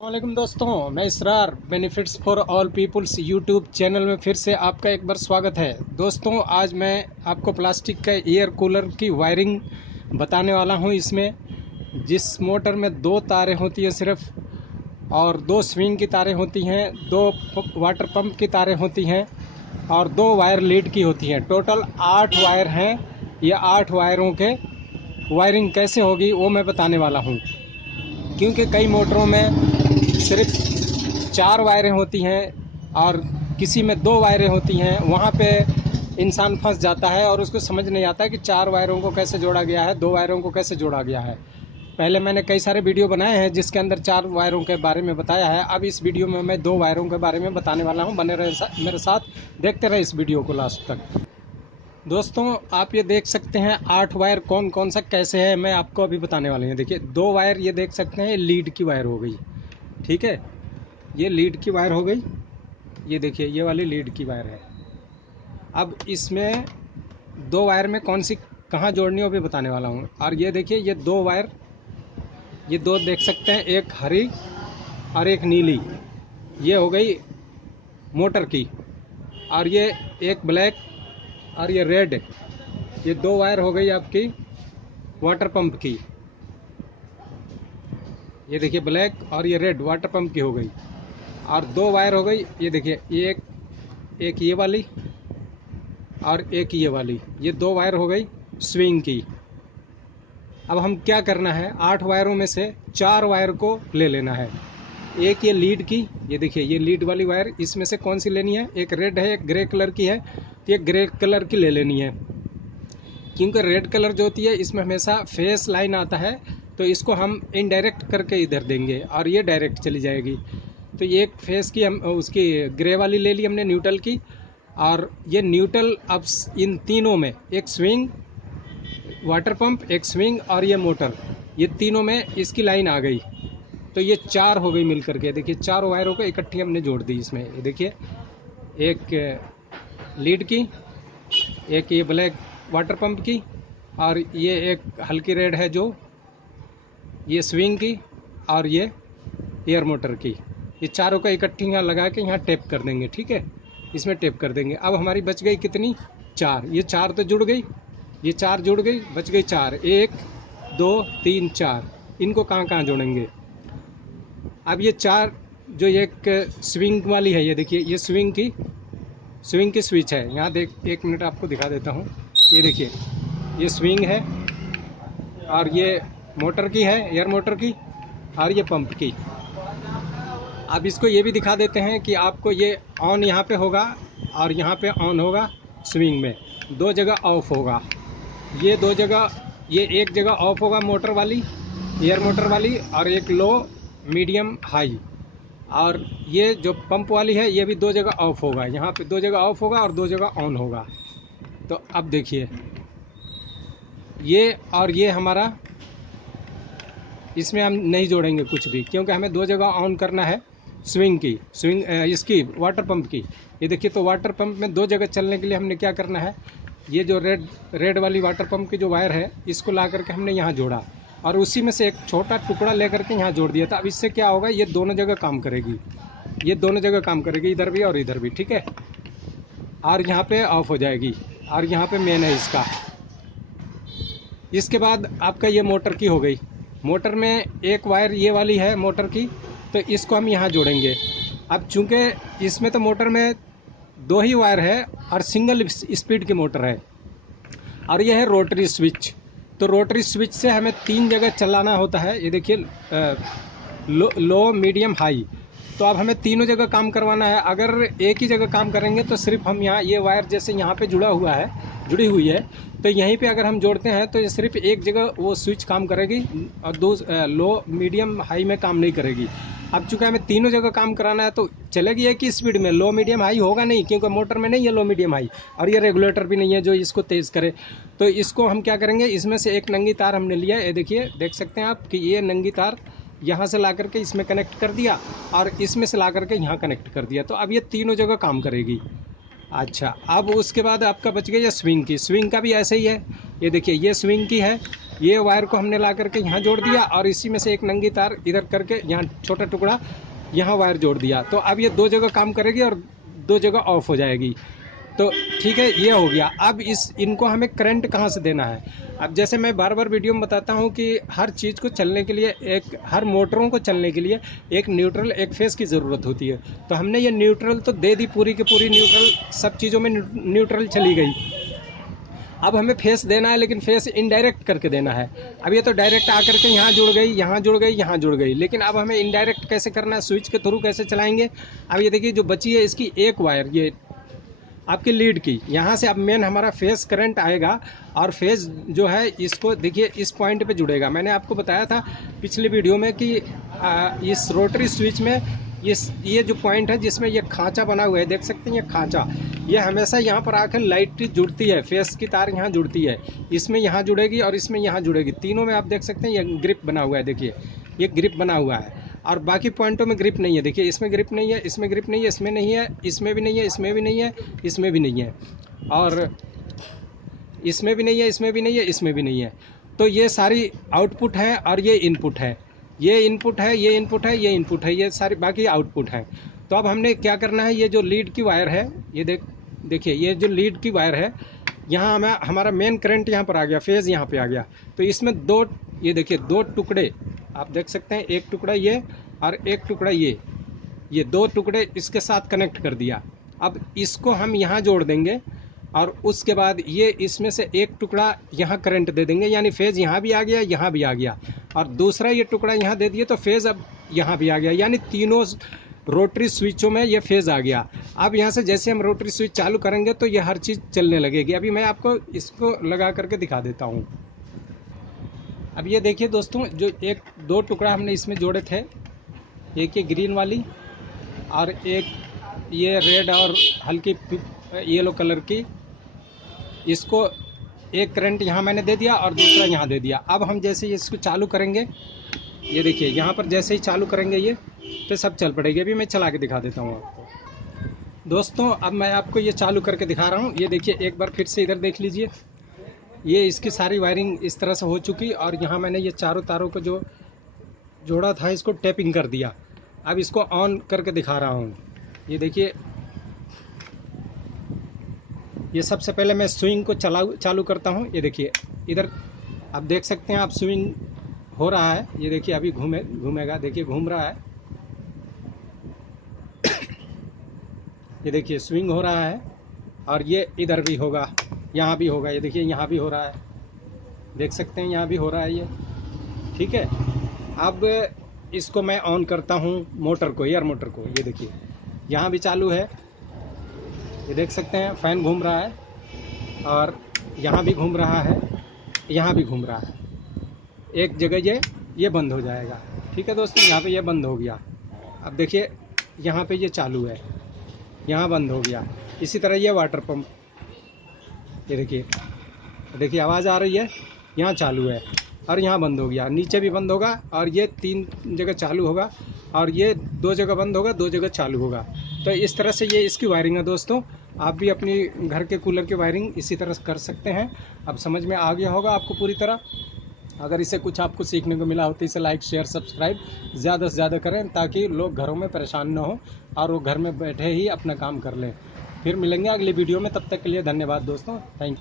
वालेकुम दोस्तों, मैं Israr benefits for all peoples YouTube channel में फिर से आपका एक बार स्वागत है। दोस्तों, आज मैं आपको प्लास्टिक का एयर कूलर की वायरिंग बताने वाला हूं। इसमें जिस मोटर में दो तारें होती है सिर्फ, और दो स्विंग की तारें होती हैं, दो वाटर पंप की तारें होती हैं और दो वायर लीड की होती हैं। टोटल 8 वायर हैं। ये 8 वायरों के वायरिंग कैसे होगी वो मैं बताने वाला हूँ, क्योंकि कई मोटरों में सिर्फ 4 वायरें होती हैं और किसी में 2 वायरें होती हैं। वहाँ पे इंसान फंस जाता है और उसको समझ नहीं आता कि 4 वायरों को कैसे जोड़ा गया है, 2 वायरों को कैसे जोड़ा गया है। पहले मैंने कई सारे वीडियो बनाए हैं जिसके अंदर 4 वायरों के बारे में बताया है। अब इस वीडियो में मैं 2 वायरों के बारे में बताने वाला हूँ। बने रहे मेरे साथ, देखते रहे इस वीडियो को लास्ट तक। दोस्तों, आप ये देख सकते हैं 8 वायर कौन कौन सा कैसे है, मैं आपको अभी बताने वाले हैं। देखिए, 2 वायर ये देख सकते हैं, ये लीड की वायर हो गई, ठीक है। ये लीड की वायर हो गई। ये देखिए, ये वाली लीड की वायर है। अब इसमें 2 वायर में कौन सी कहाँ जोड़नी हो भी बताने वाला हूँ। और ये देखिए, ये 2 वायर, ये 2 देख सकते हैं, एक हरी और एक नीली, ये हो गई मोटर की। और ये एक ब्लैक और ये रेड, ये 2 वायर हो गई आपकी वाटर पंप की। ये देखिए, ब्लैक और ये रेड वाटर पंप की हो गई। और 2 वायर हो गई, ये देखिए, एक ये वाली और एक ये वाली, ये 2 वायर हो गई स्विंग की। अब हम क्या करना है, 8 वायरों में से 4 वायर को ले लेना है। एक ये लीड की, ये देखिए, ये लीड वाली वायर, इसमें से कौन सी लेनी है, एक रेड है एक ग्रे कलर की है, तो ये ग्रे कलर की ले लेनी है। क्योंकि रेड कलर जो होती है इसमें हमेशा फेस लाइन आता है, तो इसको हम इनडायरेक्ट करके इधर देंगे और ये डायरेक्ट चली जाएगी। तो ये एक फेस की हम उसकी ग्रे वाली ले ली हमने, न्यूट्रल की। और ये न्यूट्रल अब इन तीनों में, एक स्विंग, वाटर पंप, एक स्विंग और ये मोटर, ये तीनों में इसकी लाइन आ गई। तो ये 4 हो गई मिल करके। देखिए, 4 वायरों को इकट्ठी हमने जोड़ दी इसमें। ये देखिए, एक लीड की, एक ये ब्लैक वाटर पंप की, और ये एक हल्की रेड है जो ये स्विंग की, और ये एयर मोटर की। ये चारों का इकट्ठी यहाँ लगा के यहाँ टेप कर देंगे, ठीक है। इसमें टेप कर देंगे। अब हमारी बच गई कितनी, 4। ये 4 तो जुड़ गई, ये 4 जुड़ गई, बच गई 4। 1 2 3 4, इनको कहाँ कहाँ जोड़ेंगे। अब ये 4 जो एक स्विंग वाली है, ये देखिए, ये स्विंग की स्विच है। यहाँ देख, 1 मिनट आपको दिखा देता हूँ। ये देखिए, ये स्विंग है और ये मोटर की है, एयर मोटर की, और ये पंप की। अब इसको ये भी दिखा देते हैं कि आपको ये ऑन यहाँ पे होगा और यहाँ पे ऑन होगा। स्विंग में 2 जगह ऑफ होगा, ये 2 जगह, ये एक जगह ऑफ होगा मोटर वाली, एयर मोटर वाली, और एक लो, मीडियम, हाई। और ये जो पंप वाली है ये भी 2 जगह ऑफ होगा, यहाँ पे 2 जगह ऑफ होगा और 2 जगह ऑन होगा। तो अब देखिए, ये और ये हमारा, इसमें हम नहीं जोड़ेंगे कुछ भी, क्योंकि हमें 2 जगह ऑन करना है स्विंग इसकी वाटर पंप की। ये देखिए, तो वाटर पंप में 2 जगह चलने के लिए हमने क्या करना है, ये जो रेड वाली वाटर पंप की जो वायर है, इसको ला करके हमने यहाँ जोड़ा और उसी में से एक छोटा टुकड़ा लेकर के यहाँ जोड़ दिया था। अब इससे क्या होगा, ये दोनों जगह काम करेगी, ये दोनों जगह काम करेगी, इधर भी और इधर भी, ठीक है। और यहाँ पे ऑफ हो जाएगी, और यहाँ पे मेन है इसका। इसके बाद आपका ये मोटर की हो गई। मोटर में एक वायर ये वाली है मोटर की, तो इसको हम यहाँ जोड़ेंगे। अब चूंकि इसमें तो मोटर में 2 ही वायर है और सिंगल स्पीड की मोटर है, और यह है रोटरी स्विच। तो रोटरी स्विच से हमें 3 जगह चलाना होता है। ये देखिए, लो, मीडियम, हाई। तो अब हमें तीनों जगह काम करवाना है। अगर एक ही जगह काम करेंगे तो सिर्फ हम यहाँ, ये वायर जैसे यहाँ पे जुड़ी हुई है, तो यहीं पे अगर हम जोड़ते हैं तो ये सिर्फ एक जगह वो स्विच काम करेगी और लो, मीडियम, हाई में काम नहीं करेगी। अब चूंकि हमें तीनों जगह काम कराना है तो चलेगी एक ही स्पीड में, लो, मीडियम, हाई होगा नहीं, क्योंकि मोटर में नहीं है लो, मीडियम, हाई, और ये रेगुलेटर भी नहीं है जो इसको तेज़ करे। तो इसको हम क्या करेंगे, इसमें से एक नंगी तार हमने लिया, ये देखिए, देख सकते हैं आप कि ये नंगी तार यहाँ से ला करके इसमें कनेक्ट कर दिया और इसमें से ला करके यहाँ कनेक्ट कर दिया। तो अब ये तीनों जगह काम करेगी। अच्छा, अब उसके बाद आपका बच गया ये स्विंग की। स्विंग का भी ऐसे ही है, ये देखिए, ये स्विंग की है ये वायर को हमने ला करके यहाँ जोड़ दिया और इसी में से एक नंगी तार इधर करके यहाँ छोटा टुकड़ा यहाँ वायर जोड़ दिया। तो अब ये 2 जगह काम करेगी और 2 जगह ऑफ हो जाएगी। तो ठीक है, ये हो गया। अब इनको हमें करंट कहाँ से देना है। अब जैसे मैं बार बार वीडियो में बताता हूँ कि हर चीज़ को चलने के लिए हर मोटरों को चलने के लिए एक न्यूट्रल एक फेस की ज़रूरत होती है। तो हमने ये न्यूट्रल तो दे दी, पूरी की पूरी न्यूट्रल, सब चीज़ों में न्यूट्रल चली गई। अब हमें फेस देना है, लेकिन फेस इनडायरेक्ट करके देना है। अब ये तो डायरेक्ट आकर के यहाँ जुड़ गई, यहाँ जुड़ गई, यहाँ जुड़ गई, लेकिन अब हमें इनडायरेक्ट कैसे करना है, स्विच के थ्रू कैसे चलाएंगे। अब ये देखिए जो बची है इसकी एक वायर, ये आपकी लीड की, यहाँ से अब मेन हमारा फेस करंट आएगा और फेस जो है इसको देखिए इस पॉइंट पे जुड़ेगा। मैंने आपको बताया था पिछले वीडियो में कि इस रोटरी स्विच में ये जो पॉइंट है जिसमें ये खांचा बना हुआ है, देख सकते हैं ये खांचा, ये हमेशा यहाँ पर आकर लाइट जुड़ती है, फेस की तार यहाँ जुड़ती है, इसमें यहाँ जुड़ेगी और इसमें यहाँ जुड़ेगी। तीनों में आप देख सकते हैं ये ग्रिप बना हुआ है, देखिए ये ग्रिप बना हुआ है और बाकी पॉइंटों में ग्रिप नहीं है। देखिए इसमें ग्रिप नहीं है, इसमें ग्रिप नहीं है, इसमें नहीं है, इसमें भी नहीं है, इसमें भी नहीं है, इसमें भी नहीं है, और इसमें भी नहीं है, इसमें भी नहीं है, इसमें भी नहीं है। तो ये सारी आउटपुट है और ये इनपुट है, ये इनपुट है, ये इनपुट है, ये इनपुट है, ये सारी बाकी आउटपुट है। तो अब हमने क्या करना है, ये जो लीड की वायर है, ये देखिए ये जो लीड की वायर है, यहाँ हमें हमारा मेन करंट यहाँ पर आ गया, फेज यहाँ पे आ गया। तो इसमें ये देखिए 2 टुकड़े आप देख सकते हैं, एक टुकड़ा ये और एक टुकड़ा ये 2 टुकड़े इसके साथ कनेक्ट कर दिया। अब इसको हम यहाँ जोड़ देंगे और उसके बाद ये इसमें से एक टुकड़ा यहाँ करंट दे देंगे, यानी फेज यहाँ भी आ गया, यहाँ भी आ गया, और दूसरा ये टुकड़ा यहाँ दे दिए तो फेज अब यहाँ भी आ गया, यानी तीनों रोटरी स्विचों में ये फेज आ गया। अब यहाँ से जैसे हम रोटरी स्विच चालू करेंगे तो ये हर चीज़ चलने लगेगी। अभी मैं आपको इसको लगा करके दिखा देता हूँ। अब ये देखिए दोस्तों, जो 2 टुकड़ा हमने इसमें जोड़े थे, एक ये ग्रीन वाली और एक ये रेड और हल्की येलो कलर की, इसको एक करंट यहाँ मैंने दे दिया और दूसरा यहाँ दे दिया। अब हम जैसे ही इसको चालू करेंगे, ये देखिए यहाँ पर जैसे ही चालू करेंगे ये तो सब चल पड़ेगी। अभी मैं चला के दिखा देता हूँ आपको। दोस्तों अब मैं आपको ये चालू करके दिखा रहा हूँ। ये देखिए एक बार फिर से इधर देख लीजिए, ये इसकी सारी वायरिंग इस तरह से हो चुकी और यहाँ मैंने ये चारों तारों को जो जोड़ा था इसको टैपिंग कर दिया। अब इसको ऑन करके दिखा रहा हूँ। ये देखिए, ये सबसे पहले मैं स्विंग को चालू करता हूँ। ये देखिए इधर आप देख सकते हैं, आप स्विंग हो रहा है, ये देखिए अभी घूमेगा, देखिए घूम रहा है, ये देखिए स्विंग हो रहा है और ये इधर भी होगा, यहाँ भी होगा, ये देखिए यहाँ भी हो रहा है, देख सकते हैं यहाँ भी हो रहा है ये, ठीक है। अब इसको मैं ऑन करता हूँ मोटर को, एयर मोटर को, ये देखिए यहाँ भी चालू है, ये देख सकते हैं फैन घूम रहा है और यहाँ भी घूम रहा है, यहाँ भी घूम रहा है। एक जगह ये बंद हो जाएगा, ठीक है दोस्तों, यहाँ पे ये बंद हो गया। अब देखिए यहाँ पे ये चालू है, यहाँ बंद हो गया। इसी तरह ये वाटर पंप, ये देखिए आवाज़ आ रही है, यहाँ चालू है और यहाँ बंद हो गया, नीचे भी बंद होगा और ये 3 जगह चालू होगा और ये 2 जगह बंद होगा, 2 जगह चालू होगा। तो इस तरह से ये इसकी वायरिंग है दोस्तों। आप भी अपनी घर के कूलर की वायरिंग इसी तरह कर सकते हैं। अब समझ में आ गया होगा आपको पूरी तरह। अगर इसे कुछ आपको सीखने को मिला हो तो इसे लाइक शेयर सब्सक्राइब ज़्यादा से ज़्यादा करें, ताकि लोग घरों में परेशान ना हो और वो घर में बैठे ही अपना काम कर लें। फिर मिलेंगे अगली वीडियो में, तब तक के लिए धन्यवाद दोस्तों, थैंक यू।